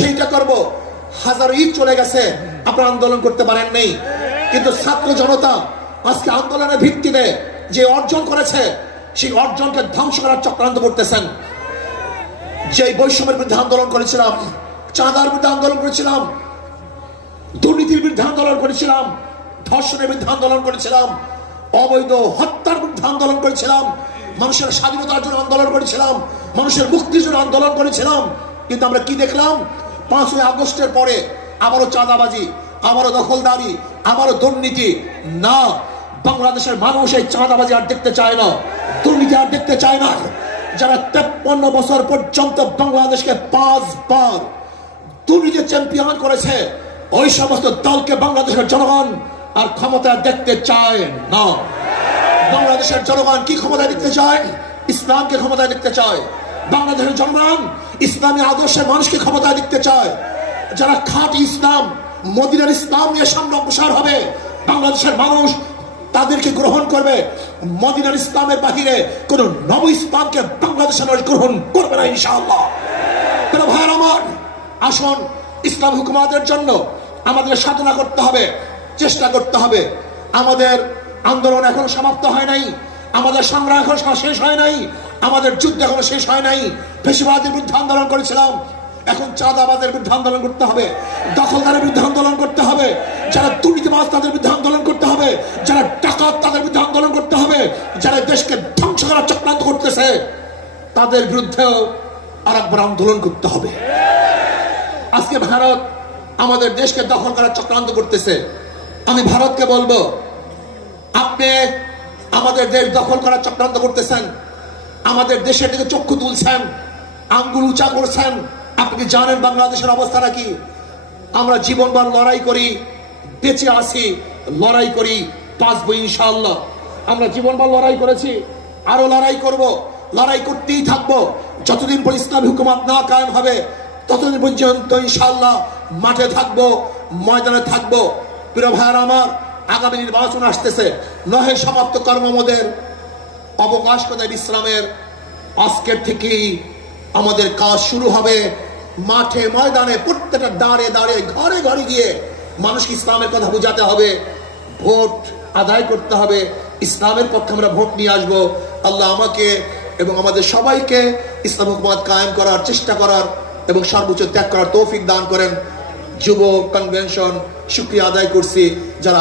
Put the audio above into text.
সেইটা করব। হাজার ঈদ চলে গেছে, আপনারা আন্দোলন করতে পারেন নাই, কিন্তু ছাত্র জনতা আজকে আন্দোলনের ভিত্তিতে যে অর্জন করেছে সেই অর্জনকে ধ্বংস করার চক্রান্ত করতেছেন। যে বৈষম্যের বিরুদ্ধে আন্দোলন করেছিলাম, চাঁদার বিরুদ্ধে আন্দোলন করেছিলাম, দুর্নীতির বিরুদ্ধে আন্দোলন করেছিলাম, ধর্ষণের বিরুদ্ধে আন্দোলন করেছিলাম, অবৈধ হত্যার বিরুদ্ধে আন্দোলন করেছিলাম, মানুষের স্বাধীনতার জন্য আন্দোলন করেছিলাম, মানুষের মুক্তির জন্য আন্দোলন করেছিলাম। কিন্তু আমরা কি দেখলাম? 5ই আগস্টের পরে আবারও চাঁদাবাজি, আবারও দখলদারি, আবারও দুর্নীতি। না, বাংলাদেশের মানুষ এই চাঁদাবাজি আর দেখতে চায় না, দুর্নীতি আর দেখতে চায় না। যারা 53 বছর পর্যন্ত বাংলাদেশকে 5 বার দুর্নীতি চ্যাম্পিয়ন করেছে, ওই সমস্ত দলকে বাংলাদেশের জনগণ আর ক্ষমতা দেখতে চায় না। বাংলাদেশের জনগণ কি ক্ষমতায় দেখতে চায়? ইসলামকে ক্ষমতায় দেখতে চায়। বাংলাদেশের জনগণ ইসলামী আদর্শের মানুষকে ক্ষমতায় দেখতে চায়। যারা খাঁটি ইসলাম, মদিনার ইসলাম নিয়ে সামনে অগ্রসর হবে, বাংলাদেশের মানুষ তাদেরকে গ্রহণ করবে। মদিনার ইসলামের বাহিরে কোন নব ইসলামকে বাংলাদেশের মানুষ গ্রহণ করবে না ইনশাআল্লাহ। ভাইয়ের আমার, আসুন ইসলাম হুকুমাতের জন্য আমাদের সাধনা করতে হবে, চেষ্টা করতে হবে। আমাদের আন্দোলন এখনো সমাপ্ত হয় নাই, আমাদের সংগ্রাম এখন শেষ হয় নাই, আমাদের যুদ্ধ এখনো শেষ হয় নাই। ফ্যাসিবাদের বিরুদ্ধে আন্দোলন করেছিলাম, এখন চাঁদাবাজের বিরুদ্ধে আন্দোলন করতে হবে, দখলদারের বিরুদ্ধে আন্দোলন করতে হবে, যারা দুর্নীতিবাজ তাদের বিরুদ্ধে আন্দোলন করতে হবে, যারা ডাকাত তাদের বিরুদ্ধে আন্দোলন করতে হবে, যারা দেশকে ধ্বংস করার চক্রান্ত করতেছে তাদের বিরুদ্ধেও আরেকবার আন্দোলন করতে হবে। আজকে ভারত আমাদের দেশকে দখল করার চক্রান্ত করতেছে। আমি ভারতকে বলবো, আপনি আমাদের দেশ দখল করার চক্রান্ত করতেছেন, আমাদের দেশের দিকে চক্ষু তুলছেন, আঙ্গুল উঁচা করছেন। আপনি জানেন বাংলাদেশের অবস্থাটা কি? আমরা জীবনভর লড়াই করি, বেঁচে আছি, লড়াই করি, বাঁচবো ইনশাআল্লাহ। আমরা জীবনভর লড়াই করেছি, আরো লড়াই করব, লড়াই করতেই থাকবো। যতদিন পর ইসলামী হুকুমত না কায়েম হবে ততদিন পর্যন্ত ইনশাআল্লাহ মাঠে থাকবো, ময়দানে থাকবো। প্রিয় ভাইয়েরা আমার, আগামী নির্বাচন আসতেছে, নহে সমাপ্ত কর্মমদের অবকাশ কোথায় বিশ্রামের। আজকের থেকেই আমাদের কাজ শুরু হবে। মাঠে ময়দানে প্রত্যেকটা দাঁড়ে দাঁড়ে ঘরে ঘরে গিয়ে মানুষকে ইসলামের কথা বোঝাতে হবে, ভোট আদায় করতে হবে, ইসলামের পক্ষে আমরা ভোট নিয়ে আসবো। আল্লাহ আমাকে এবং আমাদের সবাইকে ইসলাম হুকুমত কায়েম করার চেষ্টা করার এবং সর্বোচ্চ ত্যাগ করার তৌফিক দান করেন। যুব কনভেনশন শুকরিয়া আদায় করছি যারা